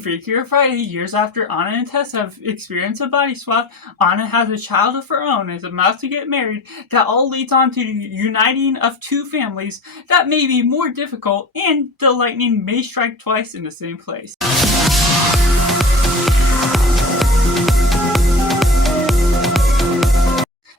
Freakier Friday, years after Anna and Tess have experienced a body swap, Anna has a child of her own and is about to get married. That all leads on to the uniting of two families that may be more difficult, and the lightning may strike twice in the same place.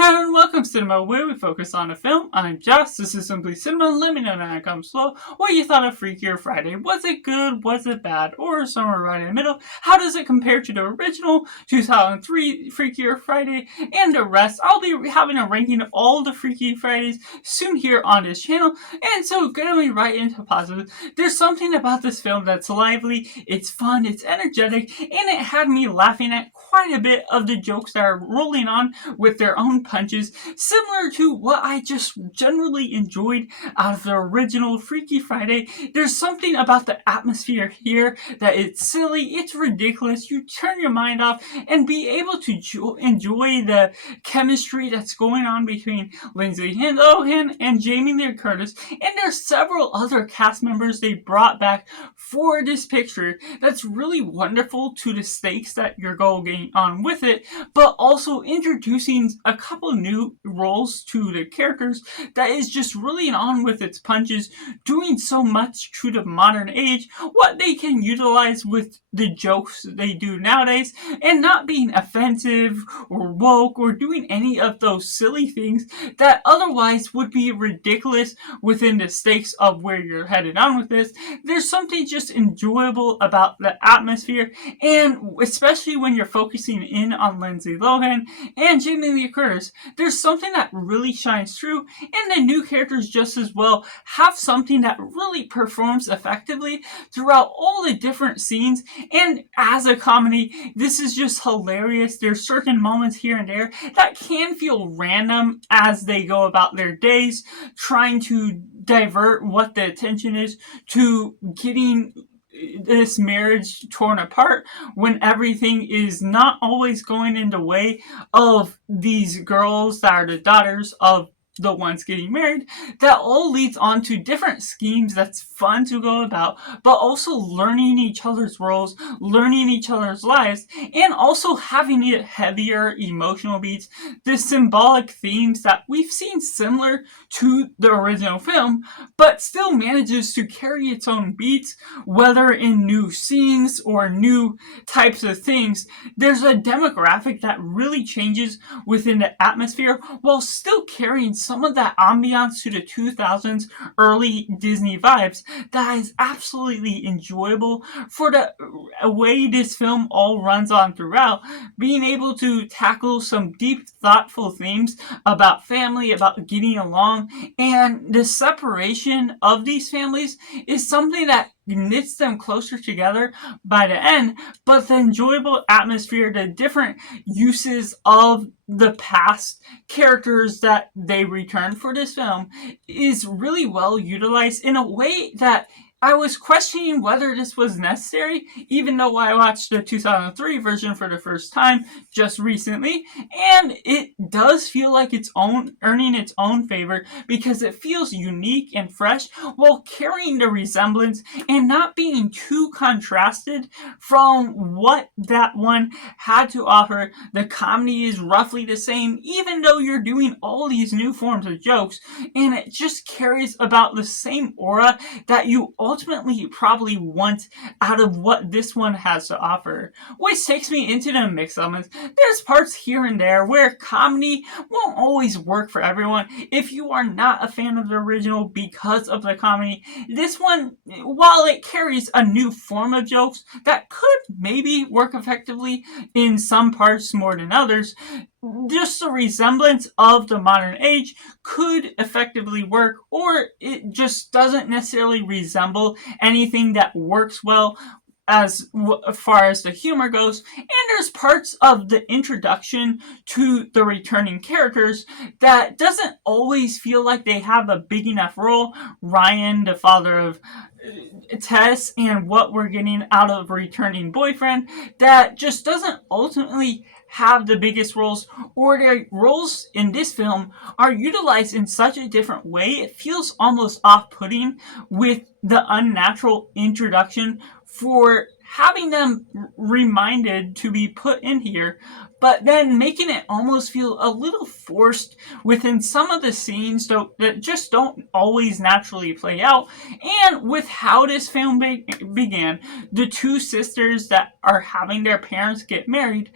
And welcome to Cinema, where we focus on a film. I'm Josh, this is Simply Cinema. Let me know when I come slow what you thought of Freakier Friday. Was it good? Was it bad? Or somewhere right in the middle? How does it compare to the original 2003 Freakier Friday and the rest? I'll be having a ranking of all the Freaky Fridays soon here on this channel. And so going right into positive, there's something about this film that's lively, it's fun, it's energetic, and it had me laughing at quite a bit of the jokes that are rolling on with their own punches, similar to what I just generally enjoyed out of the original Freaky Friday. There's something about the atmosphere here that it's silly, it's ridiculous, you turn your mind off and be able to enjoy the chemistry that's going on between Lindsay and Lohan and Jamie Lee Curtis, and there's several other cast members they brought back for this picture that's really wonderful to the stakes that you're going on with it, but also introducing a couple new roles to the characters that is just really on with its punches, doing so much to the modern age, what they can utilize with the jokes they do nowadays, and not being offensive or woke or doing any of those silly things that otherwise would be ridiculous within the stakes of where you're headed on with this. There's something just enjoyable about the atmosphere, and especially when you're focusing in on Lindsay Lohan and Jamie Lee Curtis, there's something that really shines through, and the new characters just as well have something that really performs effectively throughout all the different scenes. And as a comedy, this is just hilarious. There's certain moments here and there that can feel random as they go about their days, trying to divert what the attention is to getting this marriage torn apart when everything is not always going in the way of these girls that are the daughters of the ones getting married. That all leads on to different schemes that's fun to go about, but also learning each other's roles, learning each other's lives, and also having it heavier emotional beats, the symbolic themes that we've seen similar to the original film, but still manages to carry its own beats, whether in new scenes or new types of things. There's a demographic that really changes within the atmosphere while still carrying some of that ambiance to the 2000s early Disney vibes that is absolutely enjoyable for the way this film all runs on throughout, being able to tackle some deep, thoughtful themes about family, about getting along, and the separation of these families is something that knits them closer together by the end, but the enjoyable atmosphere, the different uses of the past characters that they return for this film is really well utilized in a way that I was questioning whether this was necessary, even though I watched the 2003 version for the first time just recently, and it does feel like it's earning its own favor because it feels unique and fresh while carrying the resemblance and not being too contrasted from what that one had to offer. The comedy is roughly the same, even though you're doing all these new forms of jokes, and it just carries about the same aura that you ultimately probably want out of what this one has to offer. Which takes me into the mixed elements. There's parts here and there where comedy won't always work for everyone. If you are not a fan of the original because of the comedy, this one, while it carries a new form of jokes that could maybe work effectively in some parts more than others, just the resemblance of the modern age could effectively work, or it just doesn't necessarily resemble anything that works well as far as the humor goes. And there's parts of the introduction to the returning characters that doesn't always feel like they have a big enough role. Ryan, the father of Tess, and what we're getting out of returning boyfriend, that just doesn't ultimately have the biggest roles, or their roles in this film are utilized in such a different way, it feels almost off-putting with the unnatural introduction for having them reminded to be put in here, but then making it almost feel a little forced within some of the scenes that just don't always naturally play out. And with how this film began, the two sisters that are having their parents get married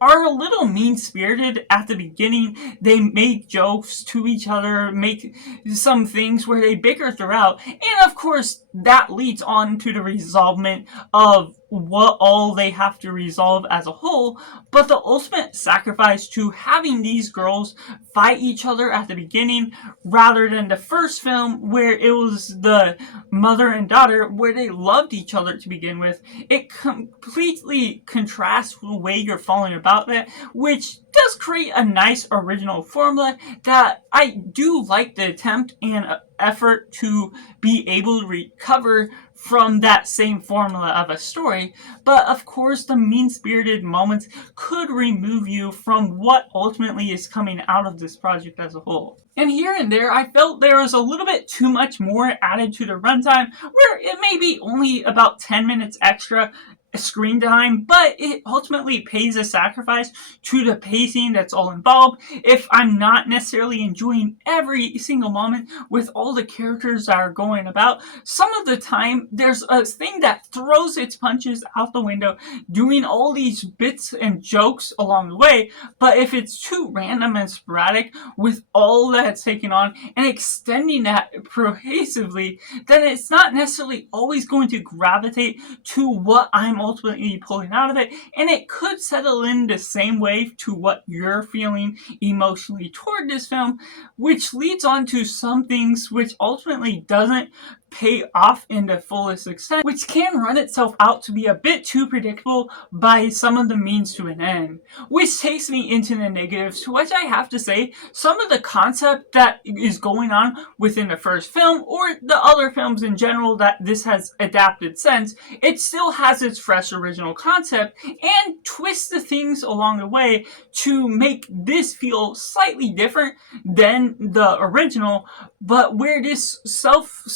are a little mean-spirited at the beginning. They make jokes to each other, make some things where they bicker throughout, and of course that leads on to the resolvement of what all they have to resolve as a whole. But the ultimate sacrifice to having these girls fight each other at the beginning, rather than the first film where it was the mother and daughter where they loved each other to begin with, it completely contrasts the way you're falling about that, which does create a nice original formula that I do like the attempt and effort to be able to recover from that same formula of a story. But of course, the mean-spirited moments could remove you from what ultimately is coming out of this project as a whole. And here and there, I felt there was a little bit too much more added to the runtime, where it may be only about 10 minutes extra screen time, but it ultimately pays a sacrifice to the pacing that's all involved. If I'm not necessarily enjoying every single moment with all the characters that are going about, some of the time there's a thing that throws its punches out the window, doing all these bits and jokes along the way. But if it's too random and sporadic with all that's taken on and extending that pervasively, then it's not necessarily always going to gravitate to what I'm ultimately pulling out of it, and it could settle in the same way to what you're feeling emotionally toward this film, which leads on to some things which ultimately doesn't pay off in the fullest extent, which can run itself out to be a bit too predictable by some of the means to an end. Which takes me into the negatives, to which I have to say some of the concept that is going on within the first film, or the other films in general that this has adapted since, it still has its fresh original concept and twists the things along the way to make this feel slightly different than the original, but where this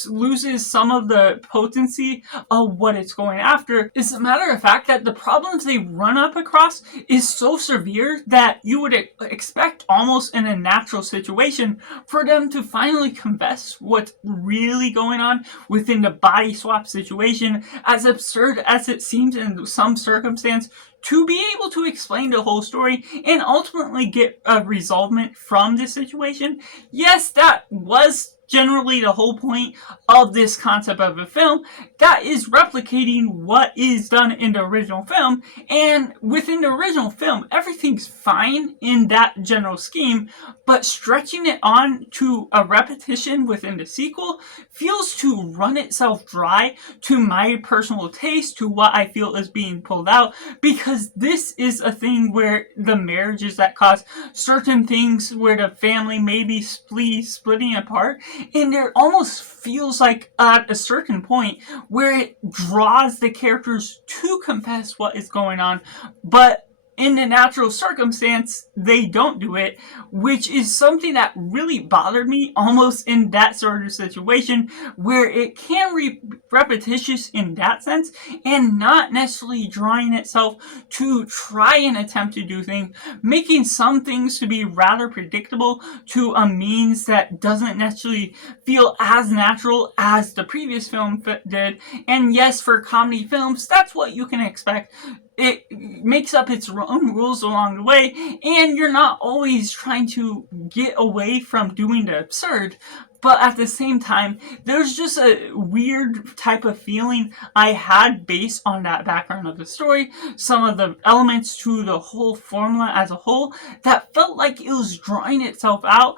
loses some of the potency of what it's going after. It's a matter of fact that the problems they run up across is so severe that you would expect almost in a natural situation for them to finally confess what's really going on within the body swap situation, as absurd as it seems in some circumstance, to be able to explain the whole story and ultimately get a resolvement from this situation. Yes, that was generally the whole point of this concept of a film that is replicating what is done in the original film, and within the original film everything's fine in that general scheme, but stretching it on to a repetition within the sequel feels to run itself dry to my personal taste, to what I feel is being pulled out, because this is a thing where the marriages that cause certain things, where the family may be splitting apart, and there almost feels like at a certain point where it draws the characters to confess what is going on, but in the natural circumstance, they don't do it, which is something that really bothered me almost in that sort of situation, where it can be repetitious in that sense and not necessarily drawing itself to try and attempt to do things, making some things to be rather predictable to a means that doesn't necessarily feel as natural as the previous film did. And yes, for comedy films, that's what you can expect. It makes up its own rules along the way, and you're not always trying to get away from doing the absurd. But at the same time, there's just a weird type of feeling I had based on that background of the story, some of the elements to the whole formula as a whole, that felt like it was drawing itself out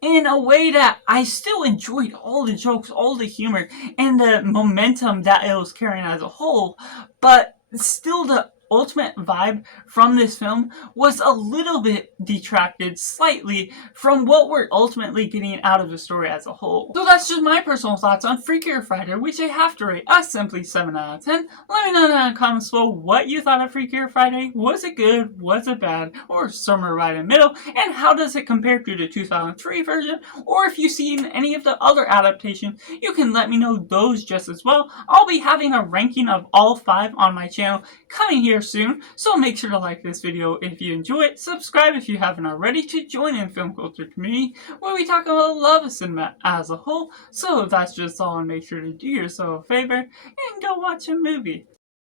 in a way that I still enjoyed all the jokes, all the humor, and the momentum that it was carrying as a whole, but still the ultimate vibe from this film was a little bit detracted slightly from what we're ultimately getting out of the story as a whole. So that's just my personal thoughts on Freakier Friday, which I have to rate a simply 7 out of 10. Let me know down in the comments below what you thought of Freakier Friday. Was it good? Was it bad? Or somewhere right in the middle? And how does it compare to the 2003 version? Or if you've seen any of the other adaptations, you can let me know those just as well. I'll be having a ranking of all 5 on my channel coming here soon, so make sure to like this video if you enjoy it, subscribe if you haven't already to join in film culture community where we talk about love of cinema as a whole. So if that's just all, and make sure to do yourself a favor and go watch a movie.